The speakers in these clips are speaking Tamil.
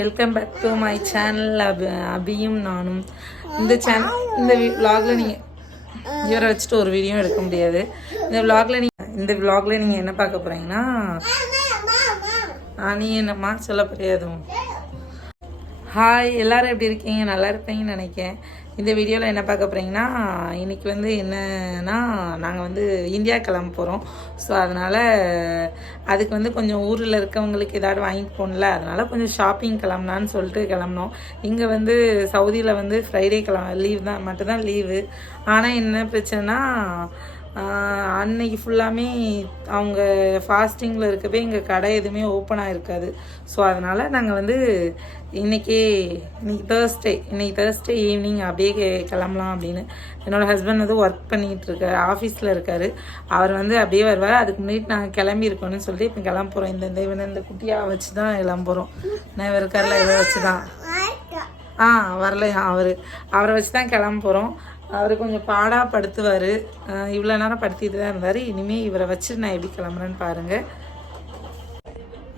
Welcome back to my channel. அபியும் நானும். இந்த vlogல நீங்கள் இவரை வச்சுட்டு ஒரு வீடியோ எடுக்க முடியாது. இந்த vlogல நீங்கள் என்ன பார்க்க போகிறீங்கன்னா, நீ என்னம்மா சொல்ல போறியாதும். ஹாய், எல்லோரும் எப்படி இருக்கீங்க? நல்லா இருப்பீங்கன்னு நினைக்கிறேன். இந்த வீடியோவில் என்ன பார்க்க போகிறீங்கன்னா, இன்றைக்கி என்னென்னா நாங்கள் இந்தியா கிளம்ப போகிறோம். ஸோ அதனால் அதுக்கு கொஞ்சம் ஊரில் இருக்கவங்களுக்கு ஏதாவது வாங்கிட்டு போகணும்ல, அதனால் கொஞ்சம் ஷாப்பிங் கிளம்புனான்னு சொல்லிட்டு கிளம்புனோம். இங்கே சவுதியில் ஃப்ரைடே லீவ் தான் மட்டும்தான் லீவு. ஆனால் என்ன பிரச்சனைனா, அன்னைக்கு ஃபுல்லாமே அவங்க ஃபாஸ்டிங்கில் இருக்கப்போ எங்கள் கடை எதுவுமே ஓப்பனாக இருக்காது. ஸோ அதனால் நாங்கள் இன்றைக்கி தேர்ஸ்டே ஈவினிங் அப்படியே கிளம்பலாம் அப்படின்னு. என்னோடய ஹஸ்பண்ட் ஒர்க் பண்ணிகிட்ருக்கார், ஆஃபீஸில் இருக்கார். அவர் அப்படியே வருவார். அதுக்கு முன்னாடி நாங்கள் கிளம்பியிருக்கோன்னு சொல்லிட்டு இப்போ கிளம்ப போகிறோம். இந்த குட்டியாக வச்சு தான் கிளம்புறோம். நான் இவர் இருக்கார்ல, இதை வச்சு தான் வரலையா அவரை வச்சு தான் கிளம்ப போகிறோம். அவர் கொஞ்சம் பாடாக படுத்துவார். இவ்வளோ நேரம் படுத்திட்டு தான் இருந்தார். இனிமேல் இவரை வச்சுட்டு நான் எப்படி கிளம்புறேன்னு பாருங்கள்.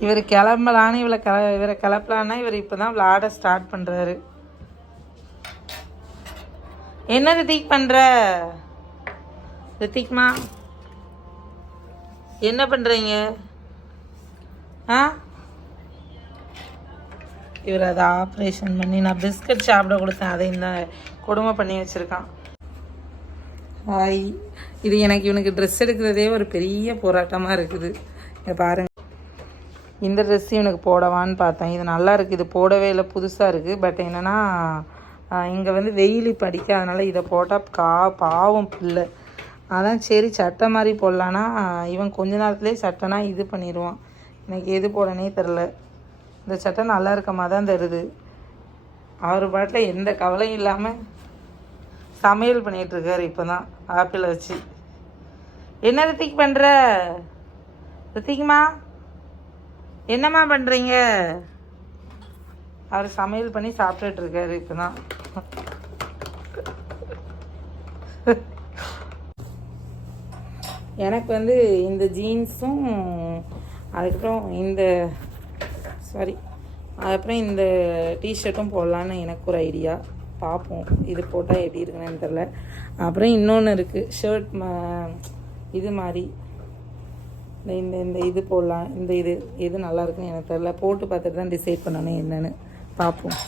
இவர் கிளம்பலான்னு இவரை கிளப்பலான்னா இவர் இப்போ தான் விளாட ஸ்டார்ட் பண்ணுறாரு. என்ன ரித்திக் பண்ணுற? ரித்திக்மா என்ன பண்ணுறீங்க? இவர் அதை ஆப்ரேஷன் பண்ணி நான் பிஸ்கட் சாப்பிட கொடுத்தேன். அதை இந்த கொடுமை பண்ணி வச்சுருக்கான். ஹாய், இது இவனுக்கு ட்ரெஸ் எடுக்கிறதே ஒரு பெரிய போராட்டமாக இருக்குது. இங்கே பாருங்கள், இந்த ட்ரெஸ் இவனுக்கு போடவான்னு பார்த்தேன். இது நல்லா இருக்குது, இது போடவே இல்லை, புதுசாக இருக்குது. பட் என்னென்னா இங்கே வெயில் இப்போ அடிக்காதனால இதை போட்டால் பாவம் பிள்ளை. அதான் சரி சட்டை மாதிரி போடலான்னா இவன் கொஞ்ச நேரத்துலேயே சட்டைனா இது பண்ணிடுவான். எனக்கு எது போடனே தெரில. இந்த சட்டை நல்லா இருக்கமா தான் தருது. அவர் பாட்டில் எந்த கவலையும் இல்லாமல் சமையல் பண்ணிகிட்ருக்காரு. இப்போ தான் ஆப்பிளை வச்சு. என்ன ரித்திக் பண்ணுற? ரித்திக்மா என்னம்மா பண்ணுறீங்க? அவர் சமையல் பண்ணி சாப்பிட்டுட்ருக்காரு இப்போ தான். எனக்கு இந்த ஜீன்ஸும் அதுக்கப்புறம் அதுக்கப்புறம் இந்த டிஷர்ட்டும் போடலான்னு எனக்கு ஒரு ஐடியா. பார்ப்போம் இது போட்டால் எப்படி இருக்குன்னு தெரில. அப்புறம் இன்னொன்று இருக்குது, ஷர்ட் இது மாதிரி இந்த இது போடலாம். இது நல்லா இருக்குன்னு எனக்கு தெரில. போட்டு பார்த்துட்டு தான் டிசைட் பண்ணணும் என்னென்னு பார்ப்போம்.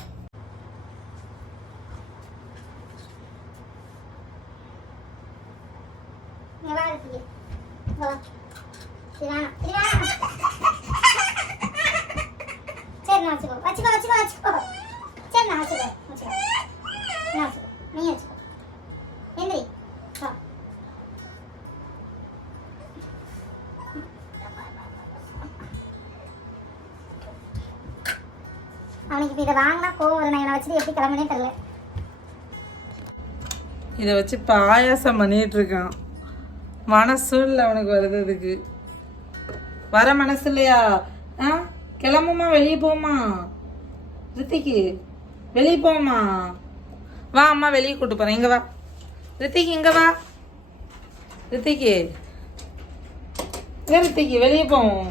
அவனுக்கு இதை வாங்கினா கோவம் வரும். நான் வச்சுட்டு எப்படி கிளம்புனே தெரியல. இதை வச்சு பாயாசம் பண்ணிட்டு இருக்கான். மனசு இல்லை அவனுக்கு வருதுக்கு. வர மனசு இல்லையா? கிளம்புமா, வெளியே போமா. ரித்திக்கு வெளியே போமா. வா, அம்மா வெளியே கூட்டு போகிறேன். இங்கே வா ரித்திக்கு, இங்கே வா ரித்திக்கு. ரித்திக்கு வெளியே போவோம்.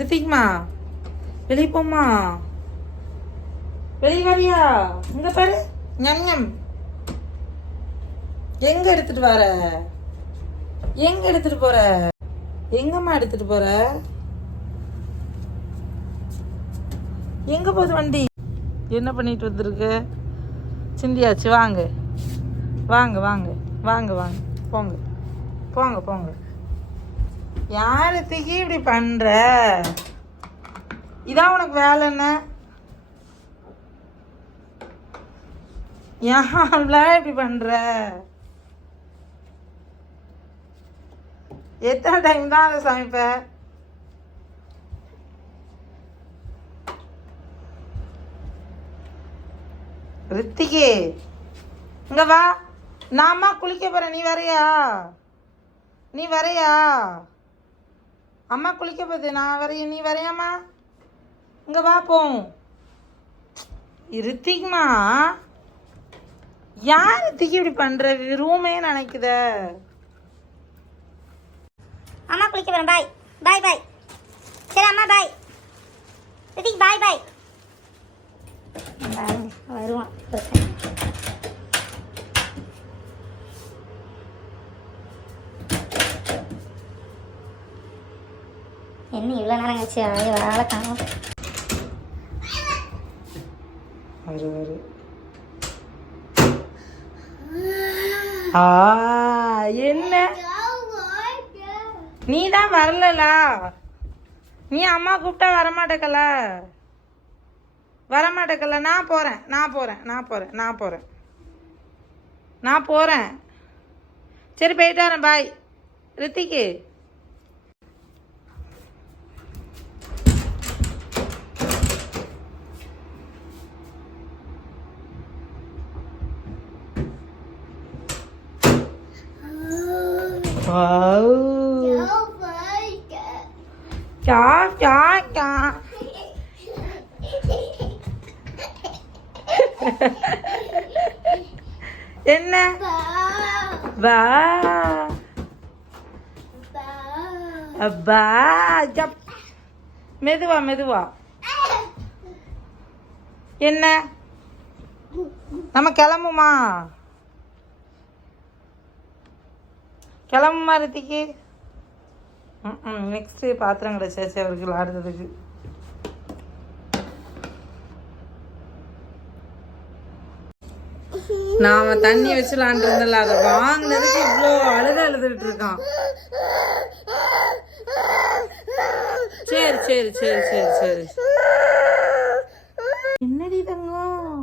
ரித்திக்மா வெளியே போமா. வெளியே வரியா? இங்கே பாரு. ஞம். எங்கே எடுத்துகிட்டு வர? எங்கே எடுத்துகிட்டு போகிற? எங்கம்மா எடுத்துகிட்டு போகிற? எங்கே போகுது வண்டி? என்ன பண்ணிட்டு வந்துருக்கு? சிந்தியாச்சு. வாங்க வாங்க வாங்க வாங்க வாங்க போங்க போங்க போங்க. யாரத்துக்கு இப்படி பண்ணுற? இதான் உனக்கு வேலை என்ன? யாருல இப்படி பண்ணுற? எத்தனை டைம் தான் அதை சமைப்ப? ரித்திகே இங்க வா. நான் அம்மா குளிக்க போகிறேன். நீ வரையா? அம்மா குளிக்க போகுது, நான் வரைய. நீ வரையாம்மா? இங்கே வா போம். ரித்திக்மா யார் ரித்திக்கு இப்படி பண்ணுற? ரூமே நினைக்குத. அம்மா குளிக்க போகிறேன். பாய் பாய் பாய். சரி அம்மா பாய். ரித்திக் பாய் பாய். பாருங்க வருவான் பிரச்சனை. என்ன இவ்வளோ நேரம் ஆச்சு வரால காணும். வரு என்ன நீ தான் வரலலா? நீ அம்மா கூப்பிட்டா வரமாட்டேக்கல. நான் போகிறேன். சரி போயிட்டு வரேன். பாய் ரித்திக்கு. என்ன வா அப்பா ஜப். மெதுவா என்ன நம்ம கிளம்புமா ரித்திக்கு? நெக்ஸ்ட்டு பாத்திரம் கிடைச்சாச்சு அவருக்கு விளாடுறதுக்கு. நான் அவன் தண்ணி வச்சு விளாண்டுருந்தல, அதை வாங்கினதுக்கு இவ்வளோ அழுதுட்டு இருக்கான். சரி. என்னடி தங்கம்?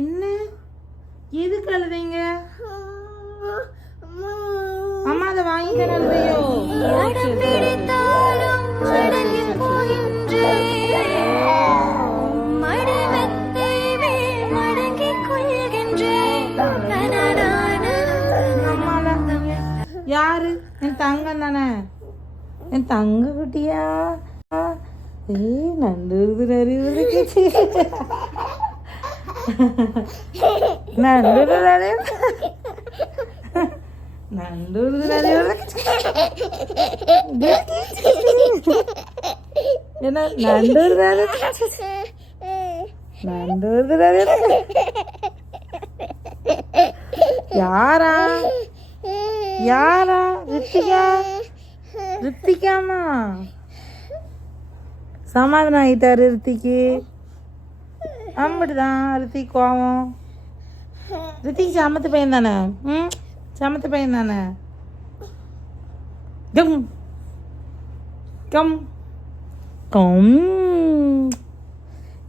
என்ன எதுக்கு அழுதீங்க? அம்மா அதை வாங்கிட்டு அழுதையோ? யாரு? என் தங்கம் தானே, என் தங்க குட்டியா? நண்டுது நிறைய என்ன யாரா? ரித்திகாமா சமாதானம் ஆகிட்டாரு ரித்திக்கு. அம்பிட்டுதான் ரித்திக் கோவம். ரித்திக் சமத்து பையன் தானே? சமத்து பையன் தானே? Come come come.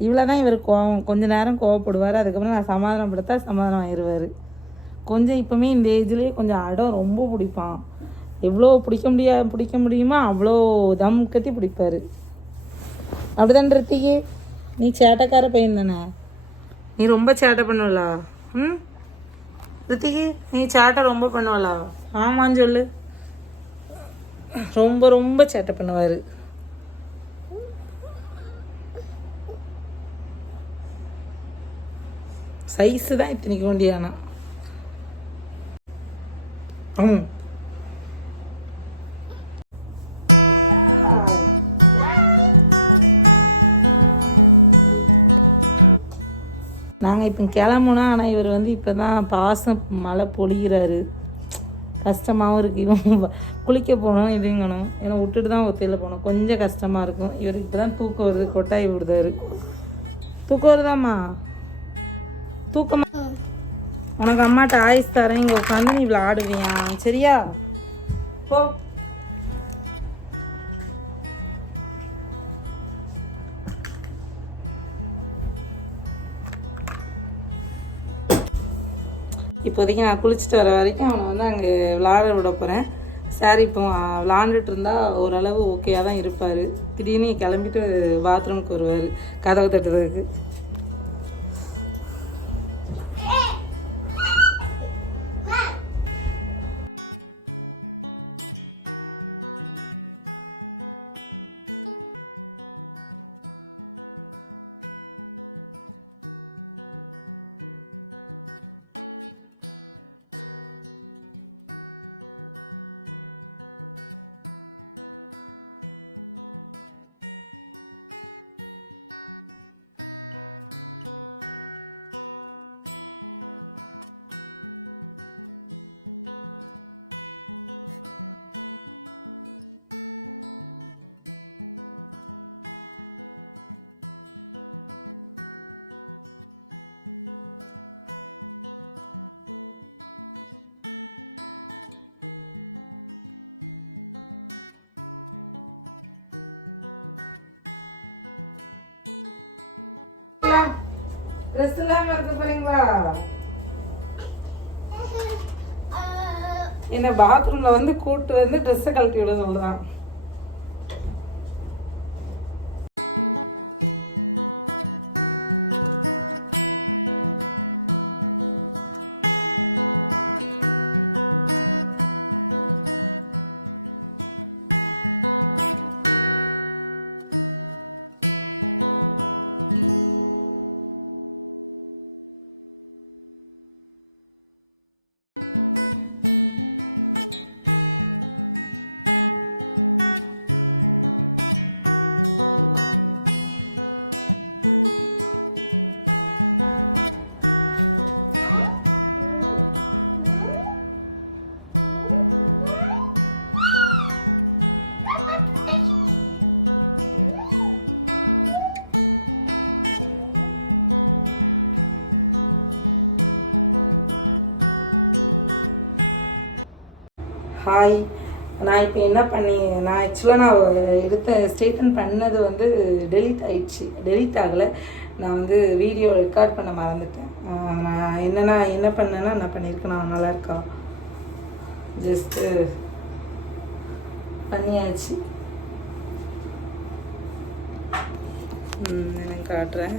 இவ்வளோதான் இவர் கோவம். கொஞ்ச நேரம் கோவப்படுவார், அதுக்கப்புறம் நான் சமாதானப்படுத்தா சமாதானம் ஆயிடுவார். கொஞ்சம் இப்போவுமே இந்த ஏஜ்லேயே கொஞ்சம் அடம் ரொம்ப பிடிப்பான். எவ்வளோ பிடிக்க முடியுமோ அவ்வளோ தம் கட்டி பிடிப்பார். அப்படிதான் ரித்திக்கு? நீ சேட்டைக்கார பையன் தானே? நீ ரொம்ப சேட்டை பண்ணுவலா? ரித்திக்கு நீ சேட்டை ரொம்ப பண்ணுவலா? ஆமான்னு சொல்லு. ரொம்ப சேட்டை பண்ணுவார். சைஸு தான் இத்தனைக்கு வேண்டியானா. நாங்கள் இப்போ கிளம்புனா, ஆனால் இவர் இப்போ தான் பாசம் மழை பொழிகிறாரு. கஷ்டமாகவும் இருக்குது. இவன் குளிக்க போகணும், இதுங்கணும். ஏன்னா விட்டுட்டு தான் ஒத்தையில் போகணும். கொஞ்சம் கஷ்டமாக இருக்கும். இவருக்கு இப்போ தான் தூக்கம் வருது. கொட்டாய் விடுதாரு. தூக்கம் வருதாம்மா? தூக்கமா? உனக்கு அம்மாட்ட ஆயுஸ் தரேன், இங்கே உட்காந்து நீ விளாடுவியா? சரியா? போ. இப்போதைக்கு நான் குளிச்சுட்டு வர வரைக்கும் அவனை அங்கே விளாட விட போகிறேன். சார் இப்போ விளாண்டுட்டு இருந்தால் ஓரளவு ஓகேயாக தான் இருப்பார். திடீர்னு கிளம்பிட்டு பாத்ரூமுக்கு வருவார் கதவை தட்டுறதுக்கு. ட்ரெஸ் இல்லாம இருக்க போறீங்களா? என்ன பாத்ரூம்ல வந்து கூட்டு வந்து ட்ரெஸ்ஸை கழட்டி விட சொல்றான். ஹாய், நான் இப்போ என்ன நான் ஆக்சுவலாக நான் எடுத்த ஸ்டேட்மெண்ட் பண்ணது வந்து டெலீட் ஆயிடுச்சு. டெலீட் ஆகலை, நான் வந்து வீடியோ ரெக்கார்ட் பண்ண மறந்துட்டேன். நான் என்ன பண்ணேன்னா நான் பண்ணியிருக்கேன். நான் நல்லா இருக்கா ஜஸ்ட்டு பண்ணியாச்சு. எனக்கு காட்டுறேன்.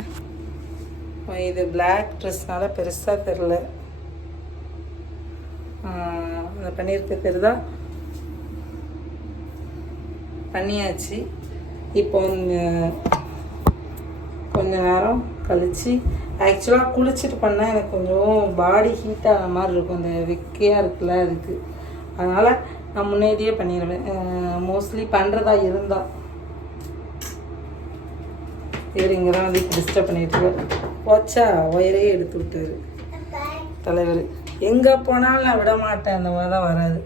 இது பிளாக் ட்ரெஸ்னால பெருசாக தெரில. பண்ணியிருக்க தெரியுதா? பண்ணியாச்சு. இப்போ கொஞ்ச நேரம் கழிச்சு ஆக்சுவலாக குளிச்சுட்டு பண்ணால் எனக்கு கொஞ்சம் பாடி ஹீட் ஆன மாதிரி இருக்கும். இந்த வெக்கையாக இருக்குல்ல அதுக்கு. அதனால் நான் முன்னாடியே பண்ணிடுவேன். மோஸ்ட்லி பண்ணுறதா இருந்தால் இவர் இங்கே தான் வந்து டிஸ்டர்ப் பண்ணிட்டு வச்சா ஒயரே எடுத்து விட்டார் தலைவர். எங்கே போனாலும் நான் விட மாட்டேன், அந்த மாதிரி தான் வராது.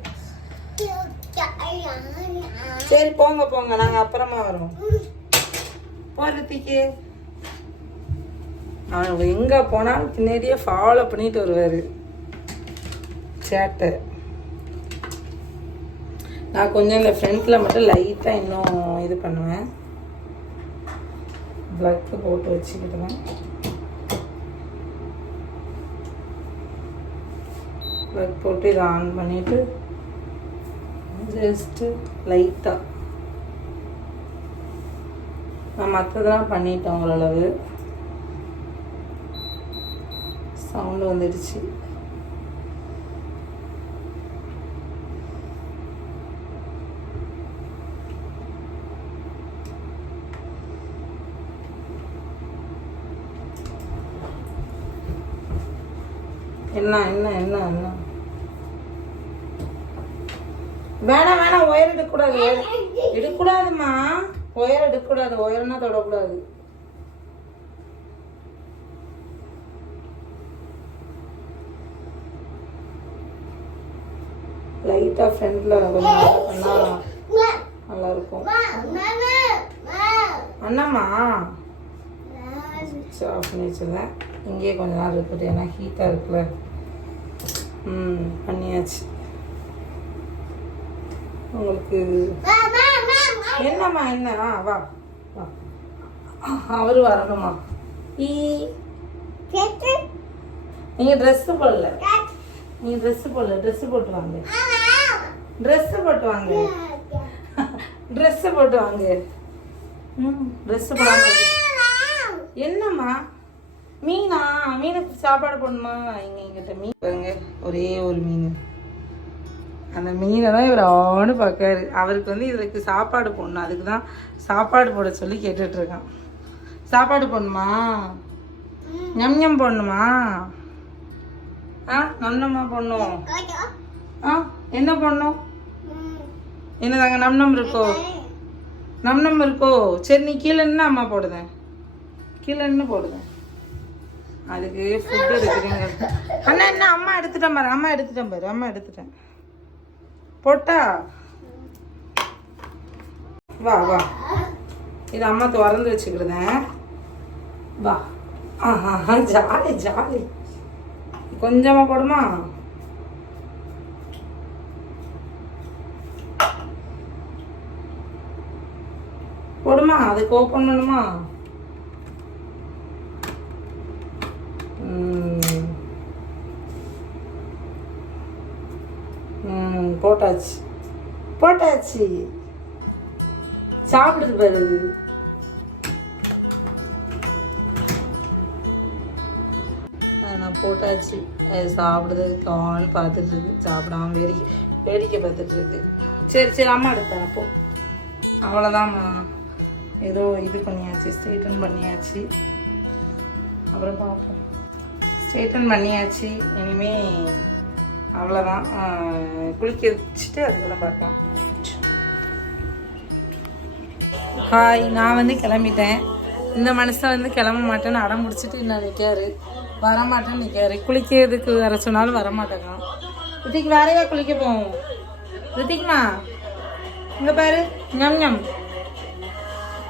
சரி போங்க போங்க, நாங்கள் அப்புறமா வரோம். போகிறதுக்கு அவங்க எங்கே போனாலும் பின்னாடியே ஃபாலோ பண்ணிட்டு வருவார் சேட்டை. நான் கொஞ்சம் இந்த ஃப்ரண்ட்டில் மட்டும் லைட்டாக இன்னும் இது பண்ணுவேன். ப்ளக்கு போட்டு வச்சுக்கிடுவேன். ப்ளக் போட்டு இதை ஆன் பண்ணிவிட்டு ஜஸ்ட்டு லைட்டாக நான் மற்றதெல்லாம் பண்ணிட்டோம். ஓரளவு சவுண்டு வந்துடுச்சு. என்ன என்ன என்ன என்ன வேணாம் வேணாம், ஒயர் எடுக்கக்கூடாது. எடுக்கக்கூடாதுமா, ஒயர் எடுக்கக்கூடாது. ஒயர்னா தொடக்கூடாது. லைட்டாக ஃப்ரண்ட்ல நல்லா இருக்கும். அண்ணாம்மா ஆஃப் பண்ணி வச்சுருந்தேன். இங்கேயே கொஞ்ச நேரம் இருக்குது, ஏன்னா ஹீட்டாக இருக்குல்ல. பண்ணியாச்சு. உங்களுக்கு என்னம்மா என்ன? வா வா, அவரு வரணுமா? நீங்கள் ட்ரெஸ்ஸு போடல, நீங்கள் ட்ரெஸ்ஸு போடல. ட்ரெஸ்ஸு போட்டு வாங்க, ட்ரெஸ்ஸு போட்டு வாங்க, ட்ரெஸ்ஸு போட்டு வாங்க. ட்ரெஸ்ஸு போட. என்னம்மா மீனா? மீனுக்கு சாப்பாடு போடணுமா? எங்கிட்ட மீன் ஒரே ஒரு மீன். அந்த மீனை தான் இவர் ஆன்னு பார்க்காரு. அவருக்கு வந்து இதுக்கு சாப்பாடு போடணும். அதுக்கு தான் சாப்பாடு போட சொல்லி கேட்டுட்ருக்கான். சாப்பாடு போடணுமா? ஞம் போடணுமா? நம்னம்மா போடணும். என்ன போடணும்? என்னதாங்க நம் இருக்கோ? நம் இருக்கோ? சரி, நீ கீழே நின்று அம்மா போடுதேன். கீழே நின்று போடுதேன். அதுக்கு ஃபுட்டு இருக்குதுங்க. அண்ணா என்ன அம்மா எடுத்துட்டேன் பாரு. அம்மா எடுத்துட்டேன் பாரு. அம்மா எடுத்துட்டேன். போட்டா வா வா, இது அம்மா திறந்து வச்சுக்கிடுதேன். வா. Jolly jolly. கொஞ்சமா போடுமா? போடுமா? அதுக்கு ஓப்பன் பண்ணுமா? போட்டாச்சு போட்டாச்சு சாப்பிடுது பாரு போட்டாச்சு சாப்பிடுது கான்னு பார்த்துட்டு இருக்கு சாப்பிடாம வேடிக்கை பார்த்துட்டு இருக்கு சரி சரி அம்மா எடுப்பேன் அப்போ அவ்வளோதான் ஏதோ இது பண்ணியாச்சு ஸ்ட்ரெயிட்டன் பண்ணியாச்சு அவ்வளோதான் ஸ்ட்ரெயிட்டன் பண்ணியாச்சு இனிமே அவ்வளோதான் குளிக்க வச்சுட்டு அதுக்கெல்லாம் பார்க்கலாம் ஹாய் நான் வந்து கிளம்பிட்டேன் இந்த மனுஷன் வந்து கிளம்ப மாட்டேன்னு அடம் முடிச்சுட்டு இன்னும் நிற்காரு வரமாட்டேன்னு நிற்காரு குளிக்கிறதுக்கு வர சொன்னாலும் வரமாட்டேங்க ரித்திக் வேறையா குளிக்க போவோம் ரித்திக்மா இங்கே பாரு ஞம் ஞம்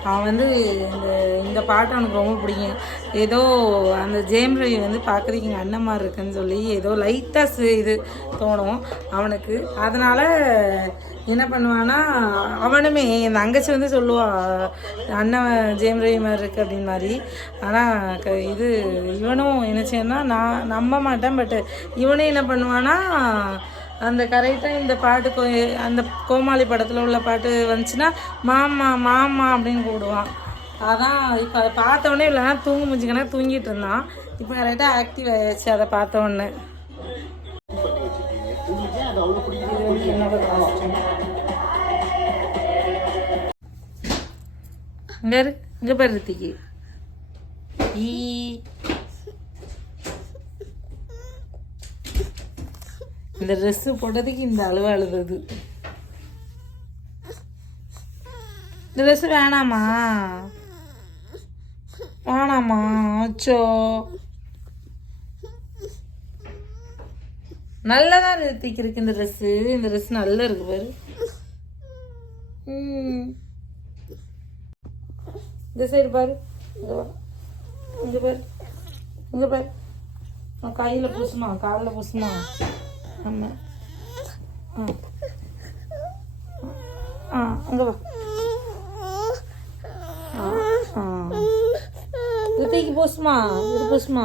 அவன் வந்து இந்த பாட்டு அவனுக்கு ரொம்ப பிடிக்கும் ஏதோ அந்த ஜேம் ரவி வந்து பார்க்குறதுக்கு எங்கள் அண்ணன் மாதிரி இருக்குன்னு சொல்லி ஏதோ லைட்டாக இது தோணும் அவனுக்கு அதனால் என்ன பண்ணுவான்னா அவனுமே என் தங்கச்சி வந்து சொல்லுவாள் அண்ணன் ஜேம் ரவி மாதிரி இருக்குது அப்படின்னு மாதிரி ஆனால் இது இவனும் என்ன செய்யணும்னா நான் நம்ப மாட்டேன் பட் இவனும் என்ன பண்ணுவான்னா அந்த கரெக்டாக இந்த பாட்டு அந்த கோமாளி படத்தில் உள்ள பாட்டு வந்துச்சுன்னா மாமா மாமா அப்படின்னு கூடுவான் அதான் இப்போ அதை பார்த்தோன்னே இல்லைனா தூங்கு முடிஞ்சுக்கனா தூங்கிட்டு இருந்தான் இப்போ கரெக்டாக ஆக்டிவ் ஆயிடுச்சு அதை பார்த்தோன்னே இங்கே பாரு ரித்திக்கு இந்த ட்ரெஸ்ஸு போட்டதுக்கு இந்த அளவு அழுது இந்த ட்ரெஸ்ஸு வேணாமா வேணாமா அச்சோ நல்லதான் ரித்திக்கு இருக்கு இந்த ட்ரெஸ் நல்லா இருக்கு பாரு இந்த சைடு பாரு இங்கே பாரு இங்கே பாரு கையில் பூசுமா காலில் பூசுமா ஆமாம் இங்கே பா ரித்திக்கு பூசுமா இது பூசுமா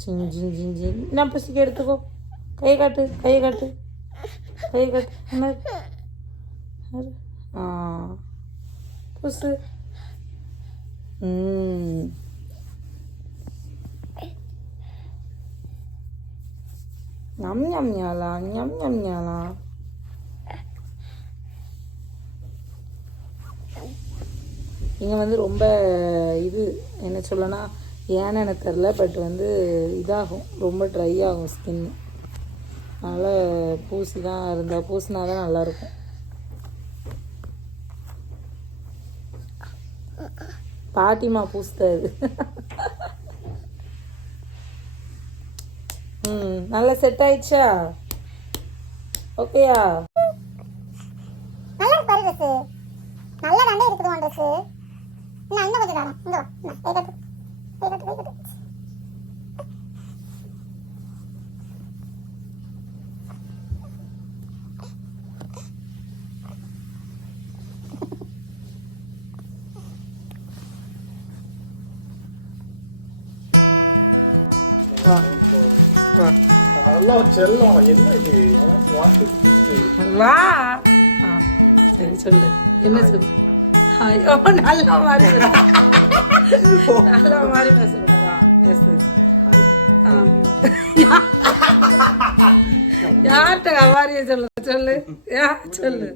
சிங் ஜிங் ஜிங் ஜிங் என்ன பூசிக்க எடுத்துக்கோ கையை காட்டு என்ன பூசு ஞம் ஞம் ஞாலா ஞம் ஞம் ஞாலா இங்கே வந்து ரொம்ப இது என்ன சொல்லனா ஏன்னு எனக்கு தெரில பட் வந்து இதாகும் ரொம்ப ட்ரை ஆகும் ஸ்கின்னு அதனால் பூசி தான் இருந்தால் பூசினா தான் நல்லாயிருக்கும் பாட்டிமா பூசுதாது நல்லா செட் ஆயிடுச்சா ஓகேயா நல்லா பாரு ட்ரெஸ் நல்ல தண்டை இருக்குது ட்ரெஸ் நான் இன்னும் கொஞ்சம் தரேன் இங்க வா கை கட்டு சொல்லு சொல்லு